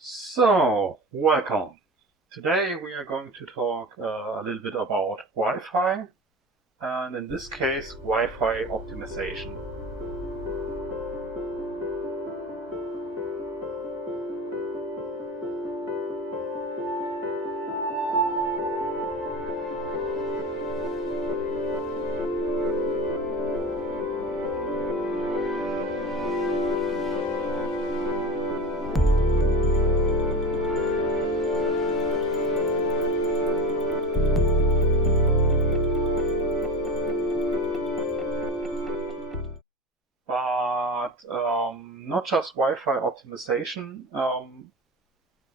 So, welcome. Today we are going to talk a little bit about Wi-Fi, and in this case, Wi-Fi optimization. But not just Wi-Fi optimization.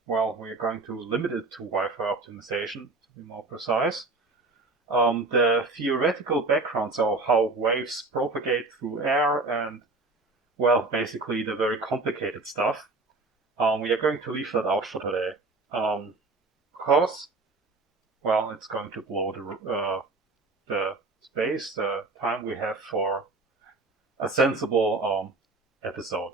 We are going to limit it to Wi-Fi optimization, to be more precise. The theoretical background, so how waves propagate through air and, basically the very complicated stuff. We are going to leave that out for today. Because, it's going to blow the space, the time we have for a sensible episode.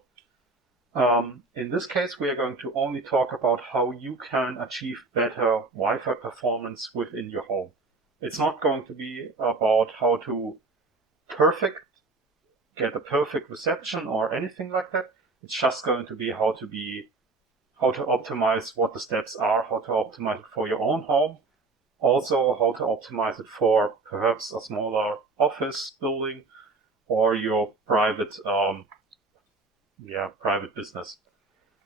In this case, we are going to only talk about how you can achieve better Wi-Fi performance within your home. It's not going to be about how to get a perfect reception or anything like that. It's just going to be how to optimize what the steps are, how to optimize it for your own home, also how to optimize it for perhaps a smaller office building or your private business.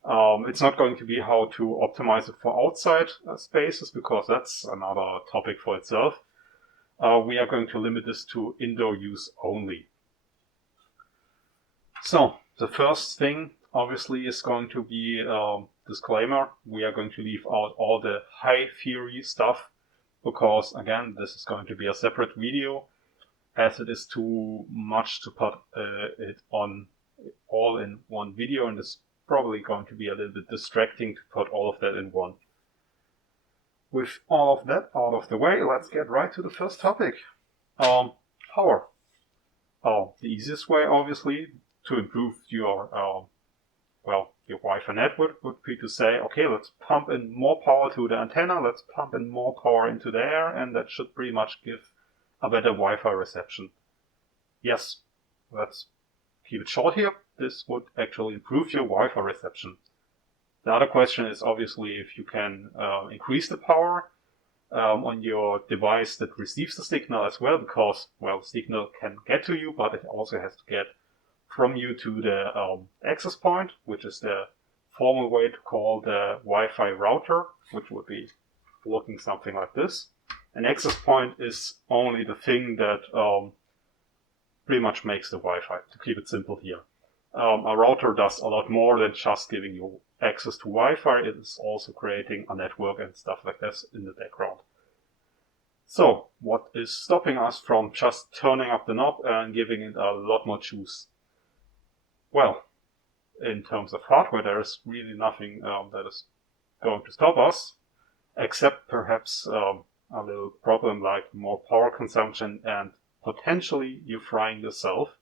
It's not going to be how to optimize it for outside spaces, because that's another topic for itself. We are going to limit this to indoor use only. So the first thing obviously is going to be disclaimer. We are going to leave out all the high theory stuff, because again, this is going to be a separate video, as it is too much to put it on all in one video, and it's probably going to be a little bit distracting to put all of that in one. With all of that out of the way, let's get right to the first topic. Power. The easiest way, obviously, to improve your Wi-Fi network would be to say, okay, let's pump in more power to the antenna, let's pump in more power into the air, and that should pretty much give a better Wi-Fi reception. Yes, let's keep it short here. This would actually improve your Wi-Fi reception. The other question is obviously if you can increase the power on your device that receives the signal as well, because, the signal can get to you, but it also has to get from you to the access point, which is the formal way to call the Wi-Fi router, which would be looking something like this. An access point is only the thing that pretty much makes the Wi-Fi, to keep it simple here. A router does a lot more than just giving you access to Wi-Fi. It is also creating a network and stuff like this in the background. So, what is stopping us from just turning up the knob and giving it a lot more juice? Well, in terms of hardware, there is really nothing that is going to stop us, except perhaps a little problem like more power consumption and potentially you frying yourself.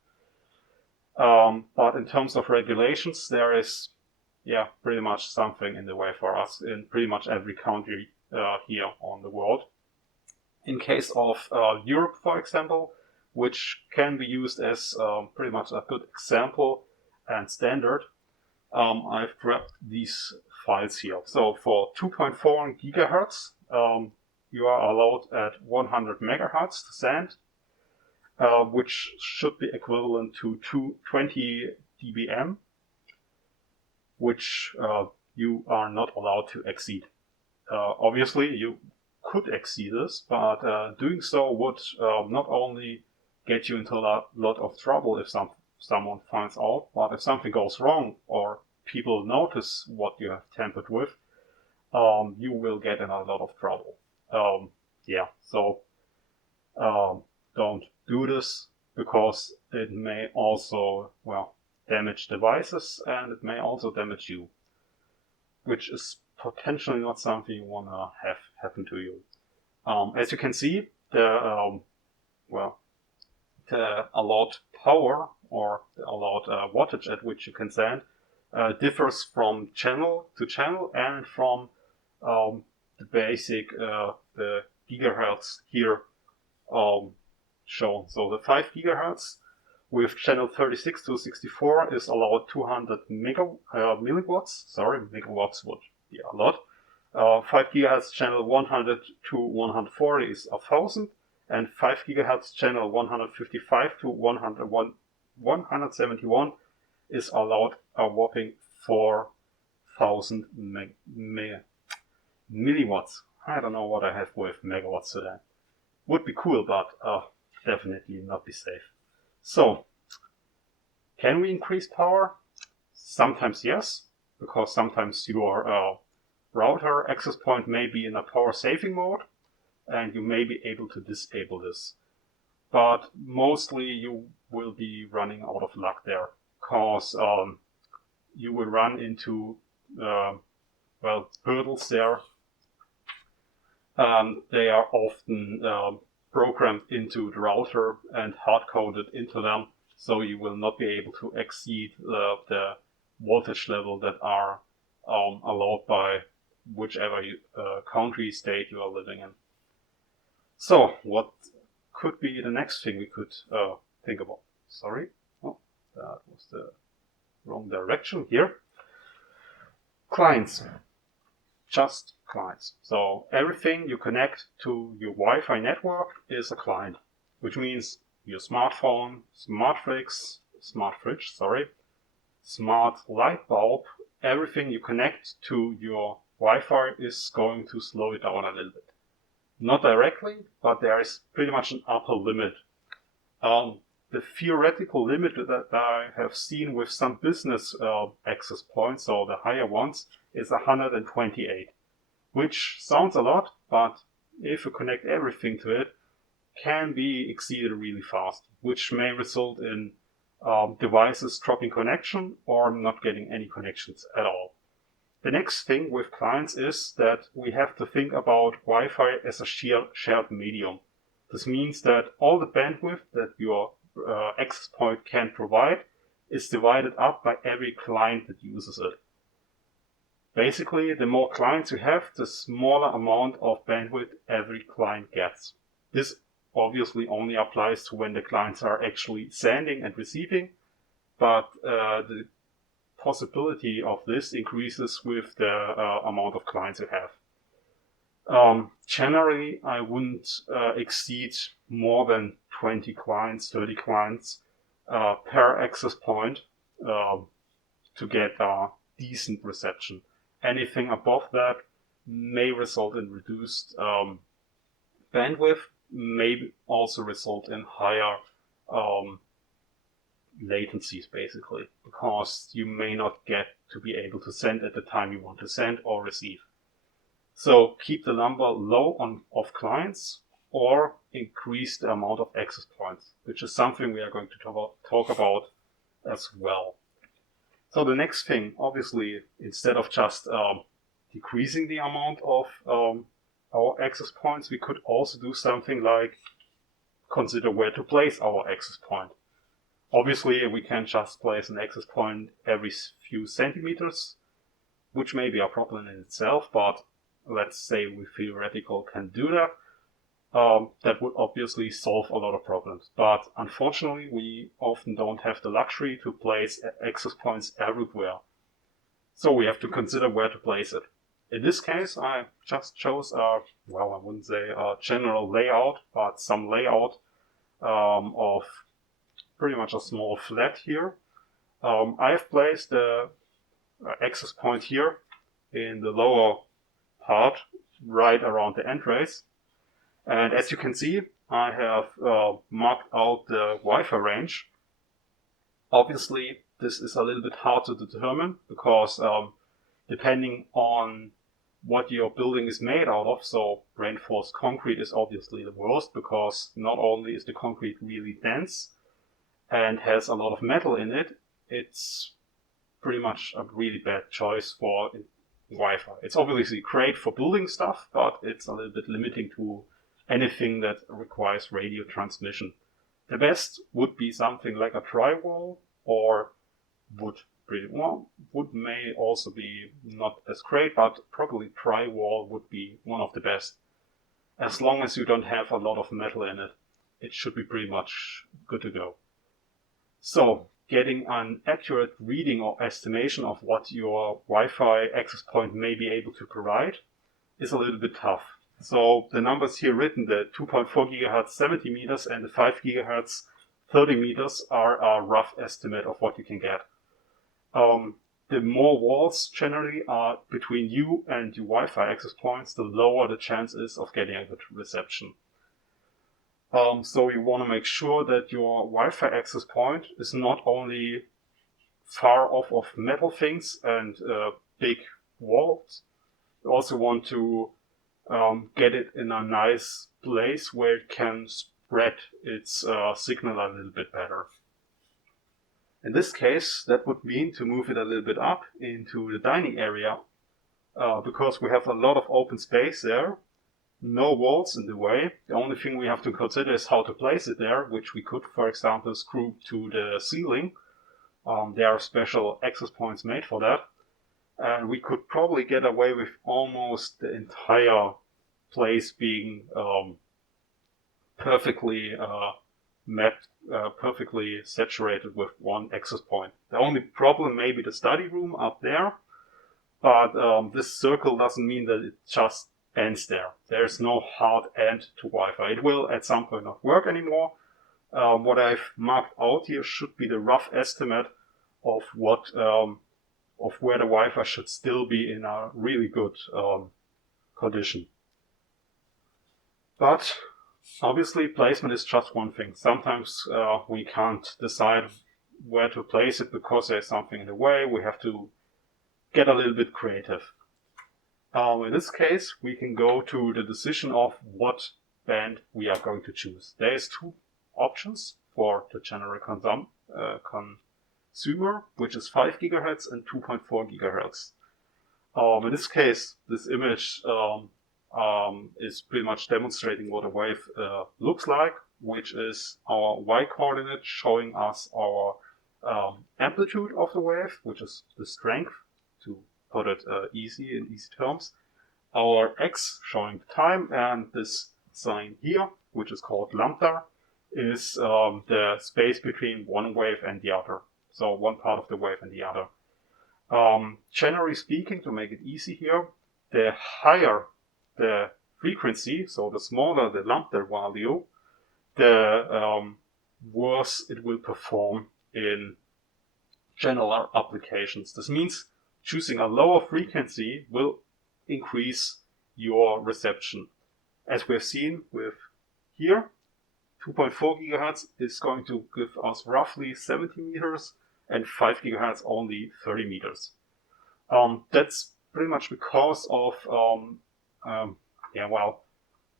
But in terms of regulations, there is, pretty much something in the way for us in pretty much every country here on the world. In case of Europe, for example, which can be used as pretty much a good example and standard, I've grabbed these files here. So for 2.4 gigahertz, you are allowed at 100 megahertz to send, which should be equivalent to 220 dBm, which you are not allowed to exceed. Obviously, you could exceed this, but doing so would not only get you into a lot of trouble if someone finds out, but if something goes wrong or people notice what you have tampered with, you will get in a lot of trouble. So don't do this, because it may also, damage devices, and it may also damage you, which is potentially not something you want to have happen to you. As you can see, the allowed power or the allowed wattage at which you can send differs from channel to channel and from the basic the gigahertz here shown. So the 5 gigahertz with channel 36 to 64 is allowed 200 milliwatts. Sorry, megawatts would be a lot. 5 gigahertz channel 100 to 140 is 1000, and 5 gigahertz channel 155 to 171 is allowed a whopping 4000 milliwatts. I don't know what I have with megawatts today. Would be cool, but definitely not be safe. So, can we increase power? Sometimes yes, because sometimes your router access point may be in a power saving mode, and you may be able to disable this. But mostly you will be running out of luck there, because you will run into hurdles there. They are often programmed into the router and hard-coded into them, so you will not be able to exceed the voltage level that are allowed by whichever country, state you are living in. So, what could be the next thing we could think about? Sorry, oh, that was the wrong direction here. Clients. Just clients. So everything you connect to your Wi-Fi network is a client, which means your smartphone, smart fridge, smart light bulb, everything you connect to your Wi-Fi is going to slow it down a little bit. Not directly, but there is pretty much an upper limit. The theoretical limit that I have seen with some business access points, or the higher ones, is 128, which sounds a lot, but if you connect everything to it, can be exceeded really fast, which may result in devices dropping connection or not getting any connections at all. The next thing with clients is that we have to think about Wi-Fi as a shared medium. This means that all the bandwidth that your access point can provide is divided up by every client that uses it. Basically, the more clients you have, the smaller amount of bandwidth every client gets. This obviously only applies to when the clients are actually sending and receiving, but the possibility of this increases with the amount of clients you have. Generally, I wouldn't exceed more than 20 clients, 30 clients per access point to get a decent reception. Anything above that may result in reduced bandwidth, may also result in higher latencies, basically, because you may not get to be able to send at the time you want to send or receive. So keep the number low of clients, or increase the amount of access points, which is something we are going to talk about as well. So the next thing, obviously, instead of just decreasing the amount of our access points, we could also do something like consider where to place our access point. Obviously, we can't just place an access point every few centimeters, which may be a problem in itself, but let's say we theoretically can do that. That would obviously solve a lot of problems. But unfortunately, we often don't have the luxury to place access points everywhere. So we have to consider where to place it. In this case, I just chose I wouldn't say a general layout, but some layout of pretty much a small flat here. I have placed the access point here in the lower part, right around the entrace. And as you can see, I have marked out the Wi-Fi range. Obviously, this is a little bit hard to determine because depending on what your building is made out of, so reinforced concrete is obviously the worst because not only is the concrete really dense and has a lot of metal in it, it's pretty much a really bad choice for Wi-Fi. It's obviously great for building stuff, but it's a little bit limiting to anything that requires radio transmission. The best would be something like a drywall or wood pretty well. Wood may also be not as great, but probably drywall would be one of the best. As long as you don't have a lot of metal in it, it should be pretty much good to go. So, getting an accurate reading or estimation of what your Wi-Fi access point may be able to provide is a little bit tough. So the numbers here written, the 2.4 GHz 70 meters and the 5 GHz 30 meters are a rough estimate of what you can get. The more walls generally are between you and your Wi-Fi access points, the lower the chance is of getting a good reception. So you want to make sure that your Wi-Fi access point is not only far off of metal things and big walls, you also want to get it in a nice place where it can spread its signal a little bit better. In this case, that would mean to move it a little bit up into the dining area, because we have a lot of open space there, no walls in the way. The only thing we have to consider is how to place it there, which we could, for example, screw to the ceiling. There are special access points made for that. And we could probably get away with almost the entire place being perfectly mapped, perfectly saturated with one access point. The only problem may be the study room up there, but this circle doesn't mean that it just ends there. There's no hard end to Wi-Fi. It will at some point not work anymore. What I've marked out here should be the rough estimate of what of where the Wi-Fi should still be in a really good condition. But obviously placement is just one thing. Sometimes we can't decide where to place it because there's something in the way. We have to get a little bit creative. In this case, we can go to the decision of what band we are going to choose. There's two options for the general consumer, which is 5 GHz and 2.4 GHz. In this case, this image is pretty much demonstrating what a wave looks like, which is our y-coordinate showing us our amplitude of the wave, which is the strength, to put it in easy terms. Our x showing the time, and this sign here, which is called lambda, is the space between one wave and the other. So one part of the wave and the other. Generally speaking, to make it easy here, the higher the frequency, so the smaller the lambda value, the worse it will perform in general applications. This means choosing a lower frequency will increase your reception. As we have seen with here, 2.4 GHz is going to give us roughly 70 meters and 5 GHz only 30 meters. That's pretty much because of,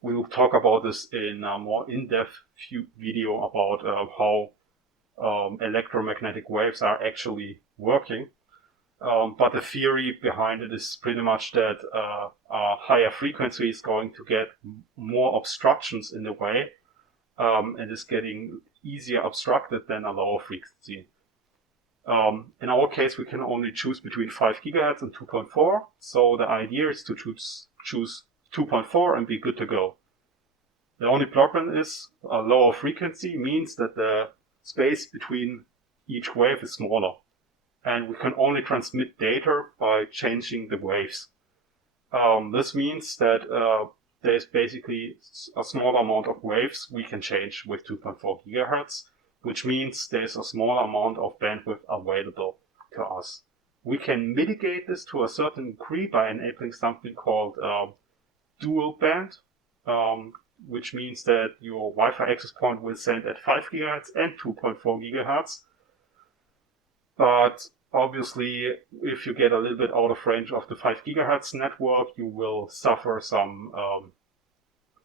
we will talk about this in a more in-depth video about how electromagnetic waves are actually working. But the theory behind it is pretty much that a higher frequency is going to get more obstructions in the way, and is getting easier obstructed than a lower frequency. In our case, we can only choose between 5 GHz and 2.4, so the idea is to choose 2.4 and be good to go. The only problem is a lower frequency means that the space between each wave is smaller, and we can only transmit data by changing the waves. This means that there's basically a small amount of waves we can change with 2.4 GHz, which means there's a small amount of bandwidth available to us. We can mitigate this to a certain degree by enabling something called dual band, which means that your Wi-Fi access point will send at 5 GHz and 2.4 GHz. But obviously, if you get a little bit out of range of the 5 GHz network, you will suffer some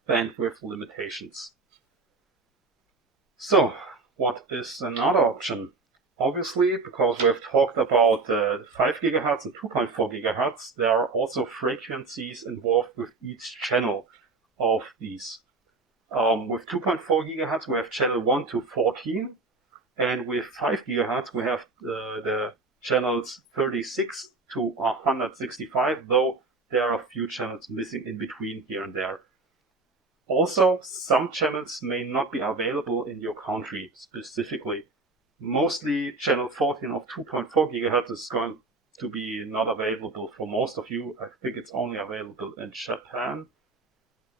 bandwidth limitations. So, what is another option? Obviously, because we have talked about 5 GHz and 2.4 GHz, there are also frequencies involved with each channel of these. With 2.4 GHz, we have channel 1 to 14, and with 5 GHz, we have the channels 36 to 165, though there are a few channels missing in between here and there. Also, some channels may not be available in your country specifically. Mostly channel 14 of 2.4 GHz is going to be not available for most of you. I think it's only available in Japan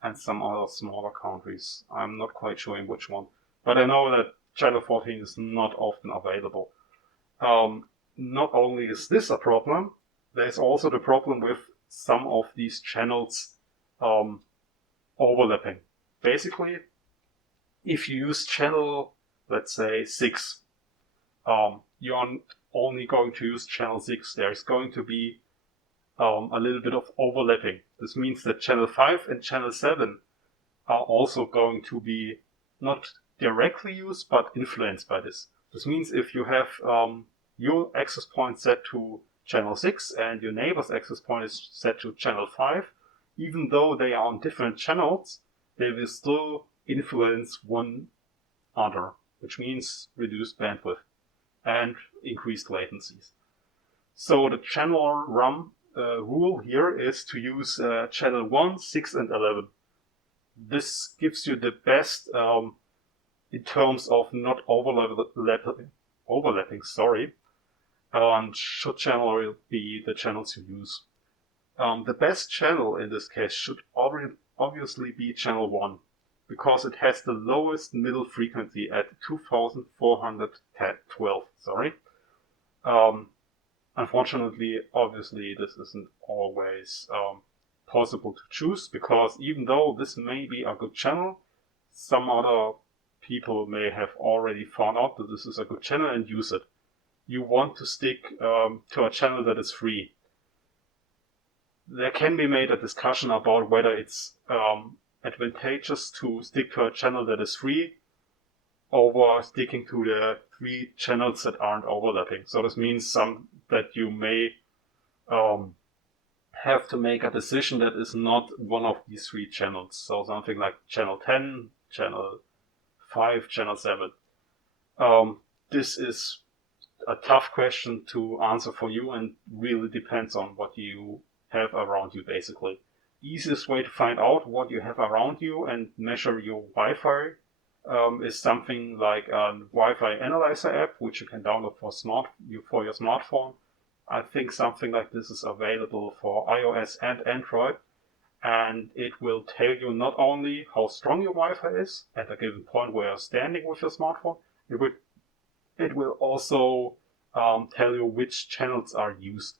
and some other smaller countries. I'm not quite sure in which one. But I know that channel 14 is not often available. Not only is this a problem, there's also the problem with some of these channels overlapping. Basically, if you use channel, let's say 6, you're only going to use channel 6. There's going to be a little bit of overlapping. This means that channel 5 and channel 7 are also going to be not directly used, but influenced by this. This means if you have your access point set to channel 6 and your neighbor's access point is set to channel 5, even though they are on different channels, they will still influence one other, which means reduced bandwidth and increased latencies. So the channel RAM rule here is to use channel 1, 6 and 11. This gives you the best in terms of not overlapping, and should channel be the channels you use. The best channel in this case should obviously be channel 1, because it has the lowest middle frequency at 2412. Unfortunately, obviously, this isn't always possible to choose, because even though this may be a good channel, some other people may have already found out that this is a good channel and use it. You want to stick to a channel that is free. There can be made a discussion about whether it's advantageous to stick to a channel that is free over sticking to the 3 channels that aren't overlapping. So this means that you may have to make a decision that is not one of these 3 channels. So something like channel 10, channel 5, channel 7. This is a tough question to answer for you and really depends on what you have around you, basically. Easiest way to find out what you have around you and measure your Wi-Fi is something like a Wi-Fi analyzer app, which you can download for your smartphone. I think something like this is available for iOS and Android, and it will tell you not only how strong your Wi-Fi is at a given point where you're standing with your smartphone, it will also tell you which channels are used.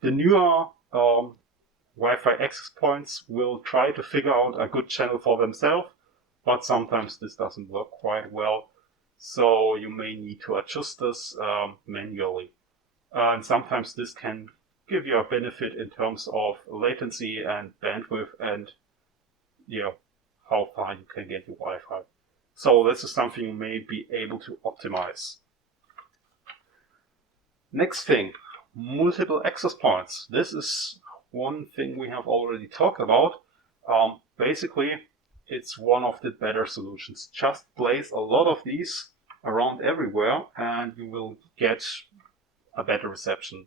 The newer Wi-Fi access points will try to figure out a good channel for themselves, but sometimes this doesn't work quite well, so you may need to adjust this manually. And sometimes this can give you a benefit in terms of latency and bandwidth and how far you can get your Wi-Fi. So this is something you may be able to optimize. Next thing, multiple access points. This is one thing we have already talked about. Basically, it's one of the better solutions. Just place a lot of these around everywhere and you will get a better reception.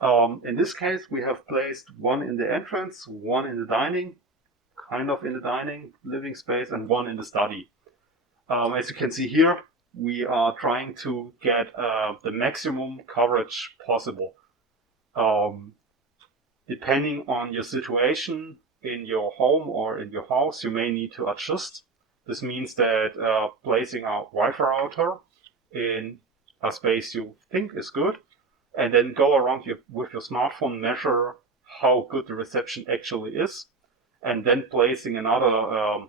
In this case, we have placed one in the entrance, one in the dining, living space, and one in the study. As you can see here, we are trying to get the maximum coverage possible. Depending on your situation in your home or in your house, you may need to adjust. This means that placing a Wi-Fi router in a space you think is good, and then go around with your smartphone, measure how good the reception actually is, and then placing another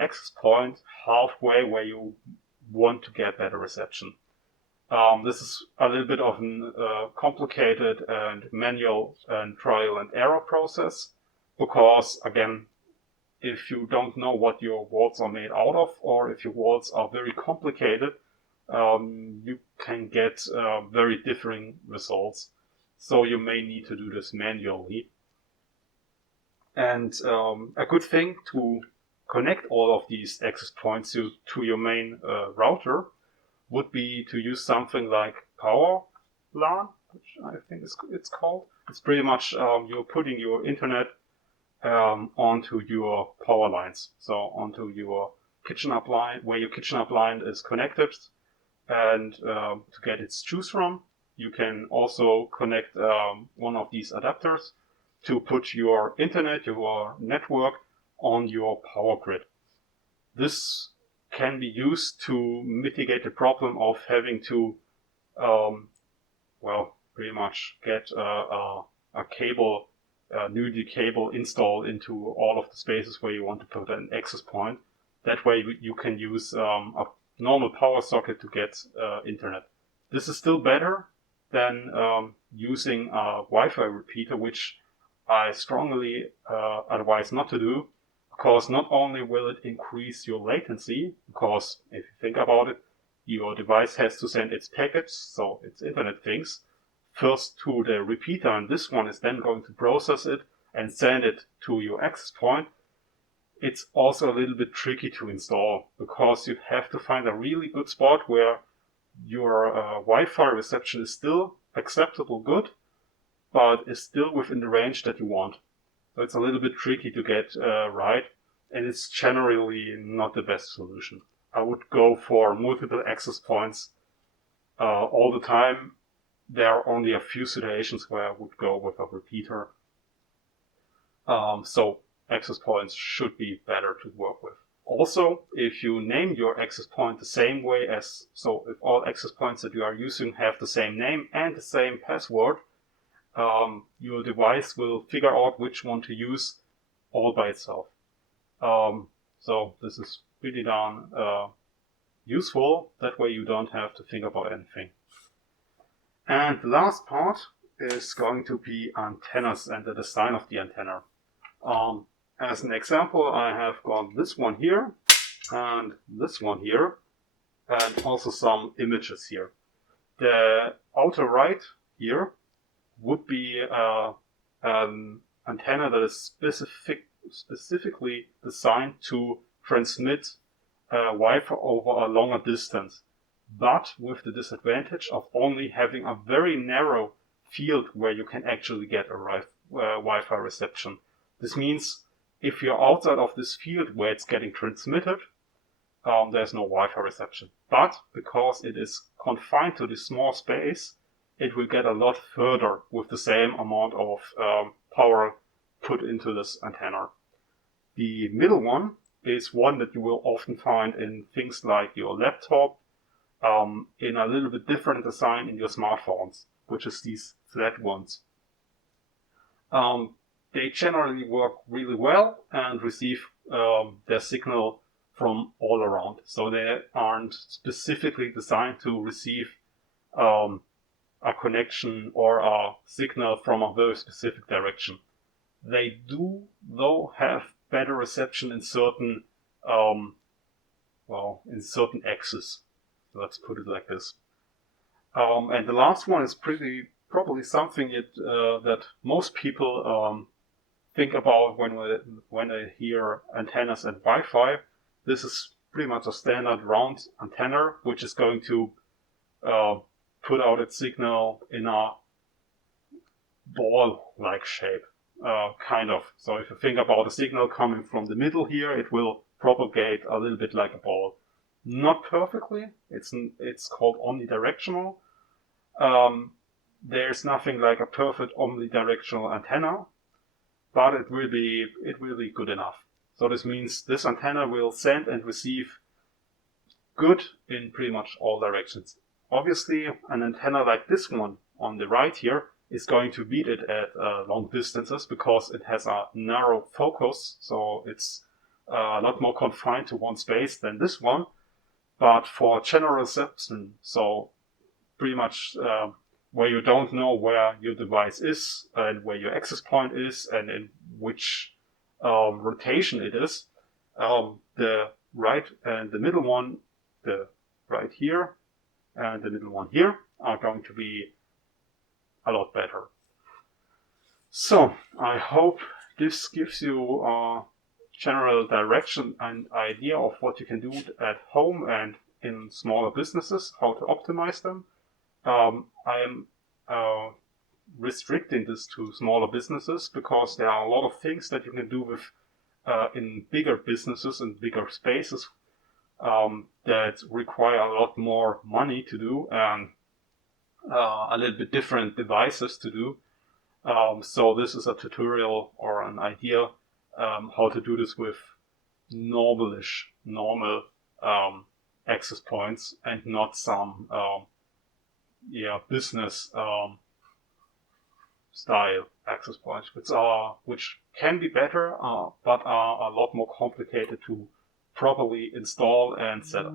access point halfway where you want to get better reception. This is a little bit of a complicated and manual and trial and error process, because again, if you don't know what your walls are made out of, or if your walls are very complicated, you can get very differing results. So you may need to do this manually. And a good thing to connect all of these access points to your main router would be to use something like PowerLAN, which I think it's called. It's pretty much you're putting your internet onto your power lines, so onto your kitchen appliance, where your kitchen appliance is connected, and to get its juice from, you can also connect one of these adapters to put your internet, your network, on your power grid. This can be used to mitigate the problem of having to, pretty much get a cable, a NUDI cable installed into all of the spaces where you want to put an access point. That way you can use a normal power socket to get internet. This is still better than using a Wi-Fi repeater, which I strongly advise not to do, because not only will it increase your latency, because if you think about it, your device has to send its packets, so its internet things, first to the repeater, and this one is then going to process it and send it to your access point. It's also a little bit tricky to install, because you have to find a really good spot where your Wi-Fi reception is still acceptable good, but is still within the range that you want. So it's a little bit tricky to get right, and it's generally not the best solution. I would go for multiple access points all the time. There are only a few situations where I would go with a repeater. So access points should be better to work with. Also, if you name your access point the same way as, so if all access points that you are using have the same name and the same password, your device will figure out which one to use all by itself. So this is pretty darn useful. That way you don't have to think about anything. And the last part is going to be antennas and the design of the antenna. As an example, I have got this one here and this one here, and also some images here. The outer right here would be an antenna that is specifically designed to transmit Wi-Fi over a longer distance, but with the disadvantage of only having a very narrow field where you can actually get a Wi-Fi reception. This means if you're outside of this field where it's getting transmitted, there's no Wi-Fi reception. But because it is confined to this small space, it will get a lot further with the same amount of power put into this antenna. The middle one is one that you will often find in things like your laptop, in a little bit different design in your smartphones, which is these flat ones. They generally work really well and receive their signal from all around. So they aren't specifically designed to receive a connection or a signal from a very specific direction. They do, though, have better reception in certain certain axes. Let's put it like this. And the last one is probably something that most people think about when they hear antennas and Wi-Fi. This is pretty much a standard round antenna, which is going to put out its signal in a ball-like shape, kind of. So if you think about a signal coming from the middle here, it will propagate a little bit like a ball. Not perfectly. It's called omnidirectional. There's nothing like a perfect omnidirectional antenna, but it will be good enough. So this means this antenna will send and receive good in pretty much all directions. Obviously, an antenna like this one on the right here is going to beat it at long distances because it has a narrow focus, so it's a lot more confined to one space than this one. But for general reception, so pretty much where you don't know where your device is and where your access point is and in which rotation it is, the right and the middle one, the right here and the middle one here, are going to be a lot better. So I hope this gives you a general direction and idea of what you can do at home and in smaller businesses, how to optimize them. I am restricting this to smaller businesses because there are a lot of things that you can do with in bigger businesses and bigger spaces that require a lot more money to do and a little bit different devices to do. So this is a tutorial or an idea how to do this with normal access points and not some business style access points, which can be better, but are a lot more complicated to properly install and set up.